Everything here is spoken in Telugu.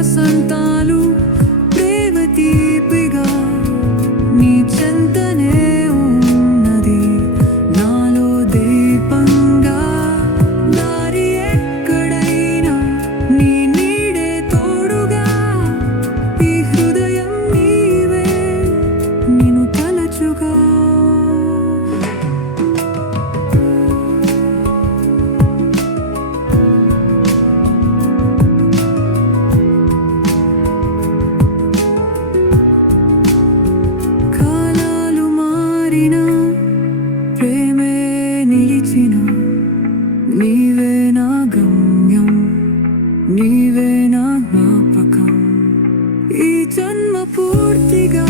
వసంతాలు ప్రేమ తీపిగా నీ చెంతనే ఉన్నది నాలో దీపంగా దారి ఎక్కడైనా నీ నీడే తోడుగా ఈ హృదయం నీవే నిన్ను తలచుగా ప్రేమే నిలిచిన నీవే నా గమ్యం నీవే నా జ్ఞాపకం ఈ జన్మ పూర్తిగా